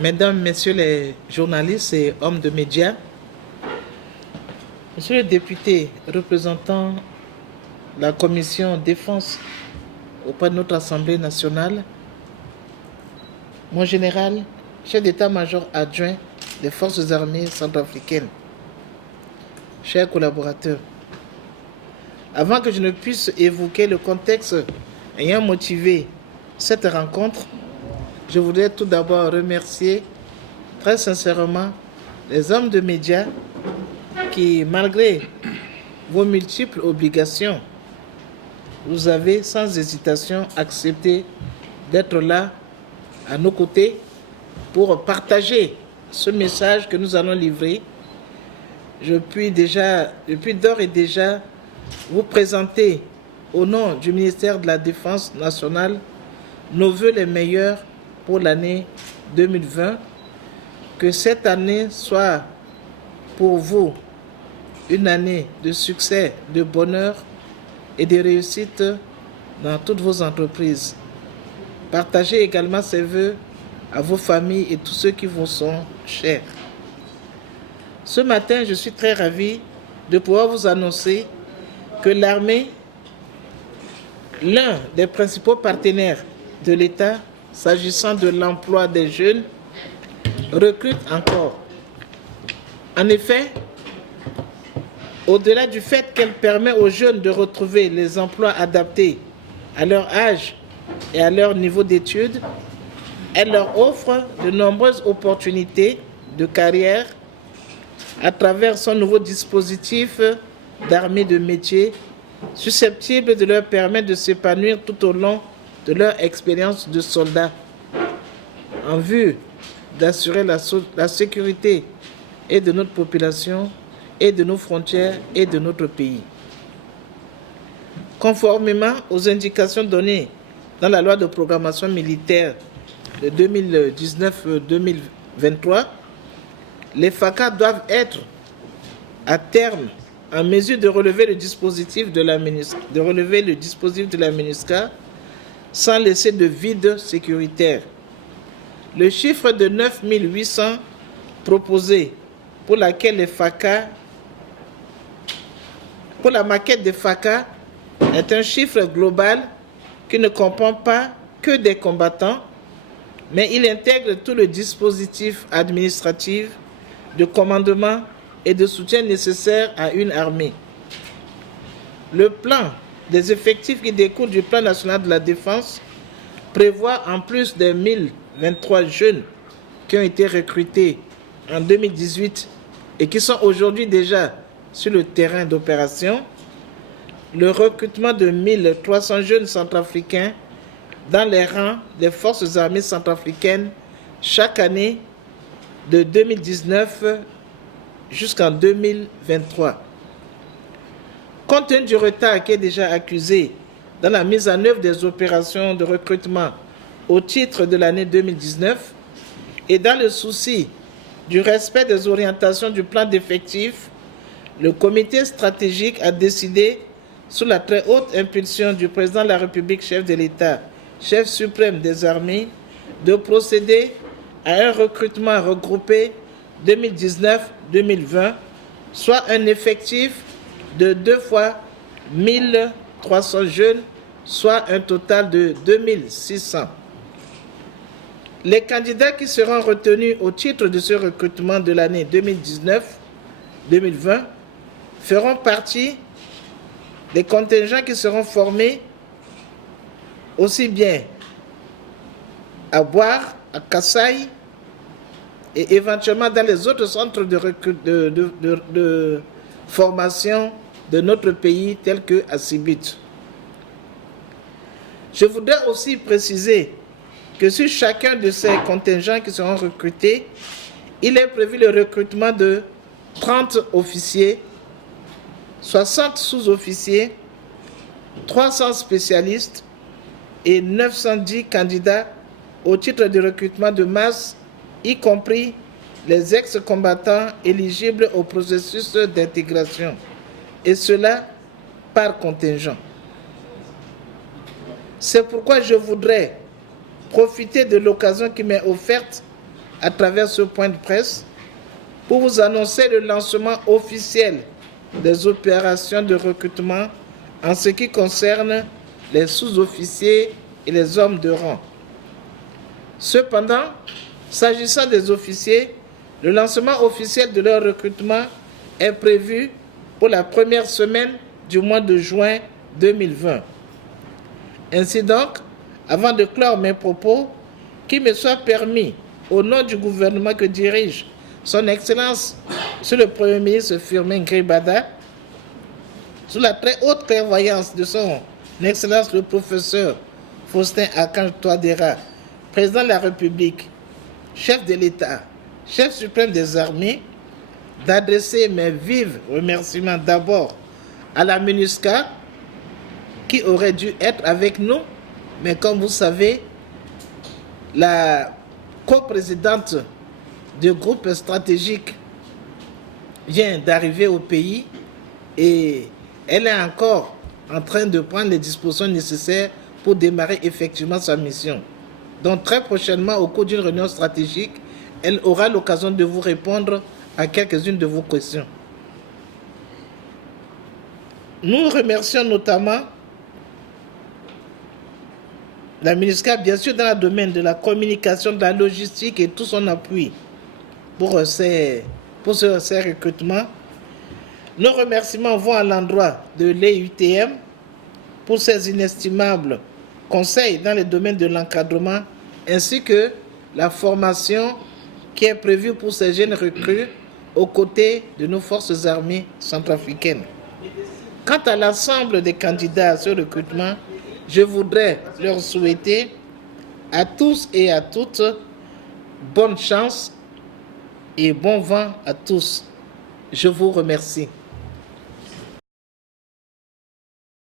Mesdames, Messieurs les journalistes et hommes de médias, Monsieur le député représentant la commission défense auprès de notre Assemblée nationale, mon général, chef d'état-major adjoint des forces armées centrafricaines, chers collaborateurs, avant que je ne puisse évoquer le contexte ayant motivé cette rencontre, je voudrais tout d'abord remercier très sincèrement les hommes de médias qui, malgré vos multiples obligations, vous avez sans hésitation accepté d'être là à nos côtés pour partager ce message que nous allons livrer. Je puis d'ores et déjà vous présenter au nom du ministère de la Défense nationale nos vœux les meilleurs pour l'année 2020. Que cette année soit pour vous une année de succès, de bonheur et de réussite dans toutes vos entreprises. Partagez également ces vœux à vos familles et tous ceux qui vous sont chers. Ce matin, je suis très ravi de pouvoir vous annoncer que l'armée, l'un des principaux partenaires de l'État, s'agissant de l'emploi des jeunes, recrute encore. En effet, au-delà du fait qu'elle permet aux jeunes de retrouver les emplois adaptés à leur âge et à leur niveau d'études, elle leur offre de nombreuses opportunités de carrière à travers son nouveau dispositif d'armée de métier, susceptible de leur permettre de s'épanouir tout au long de leur expérience de soldats, en vue d'assurer la sécurité et de notre population, et de nos frontières et de notre pays. Conformément aux indications données dans la loi de programmation militaire de 2019-2023, les FACA doivent être à terme en mesure de relever le dispositif de la MINUSCA sans laisser de vide sécuritaire. Le chiffre de 9 800 proposé pour la maquette des FACA est un chiffre global qui ne comprend pas que des combattants, mais il intègre tout le dispositif administratif, de commandement et de soutien nécessaire à une armée. Le plan des effectifs qui découle du plan national de la défense prévoit, en plus des 1023 jeunes qui ont été recrutés en 2018 et qui sont aujourd'hui déjà sur le terrain d'opération, le recrutement de 1300 jeunes centrafricains dans les rangs des forces armées centrafricaines chaque année de 2019 jusqu'en 2023. Compte tenu du retard qui est déjà accusé dans la mise en œuvre des opérations de recrutement au titre de l'année 2019 et dans le souci du respect des orientations du plan d'effectifs, le comité stratégique a décidé, sous la très haute impulsion du président de la République, chef de l'État, chef suprême des armées, de procéder à un recrutement regroupé 2019-2020, soit un effectif de 2 fois 1300 jeunes, soit un total de 2600. Les candidats qui seront retenus au titre de ce recrutement de l'année 2019-2020 feront partie des contingents qui seront formés aussi bien à Boire, à Kassai et éventuellement dans les autres centres de formation de notre pays tels que à Sibut. Je voudrais aussi préciser que sur chacun de ces contingents qui seront recrutés, il est prévu le recrutement de 30 officiers, 60 sous-officiers, 300 spécialistes et 910 candidats au titre de recrutement de masse, y compris les ex-combattants éligibles au processus d'intégration, et cela par contingent. C'est pourquoi je voudrais profiter de l'occasion qui m'est offerte à travers ce point de presse pour vous annoncer le lancement officiel des opérations de recrutement en ce qui concerne les sous-officiers et les hommes de rang. Cependant, s'agissant des officiers, le lancement officiel de leur recrutement est prévu pour la première semaine du mois de juin 2020. Ainsi donc, avant de clore mes propos, qu'il me soit permis, au nom du gouvernement que dirige Son Excellence, Monsieur le Premier ministre Firmin Gribada, sous la très haute clairvoyance de Son Excellence le professeur Faustin Archange Touadéra, président de la République, chef de l'État, chef suprême des armées, d'adresser mes vifs remerciements d'abord à la MINUSCA, qui aurait dû être avec nous, mais comme vous savez, la coprésidente du groupe stratégique vient d'arriver au pays et elle est encore en train de prendre les dispositions nécessaires pour démarrer effectivement sa mission. Donc très prochainement, au cours d'une réunion stratégique, elle aura l'occasion de vous répondre à quelques-unes de vos questions. Nous remercions notamment la MINUSCA, bien sûr, dans le domaine de la communication, de la logistique et tout son appui pour ces recrutements. Nos remerciements vont à l'endroit de l'EUTM pour ses inestimables conseils dans le domaine de l'encadrement ainsi que la formation qui est prévue pour ces jeunes recrues aux côtés de nos forces armées centrafricaines. Quant à l'ensemble des candidats à ce recrutement, je voudrais leur souhaiter à tous et à toutes bonne chance et bon vent à tous. Je vous remercie.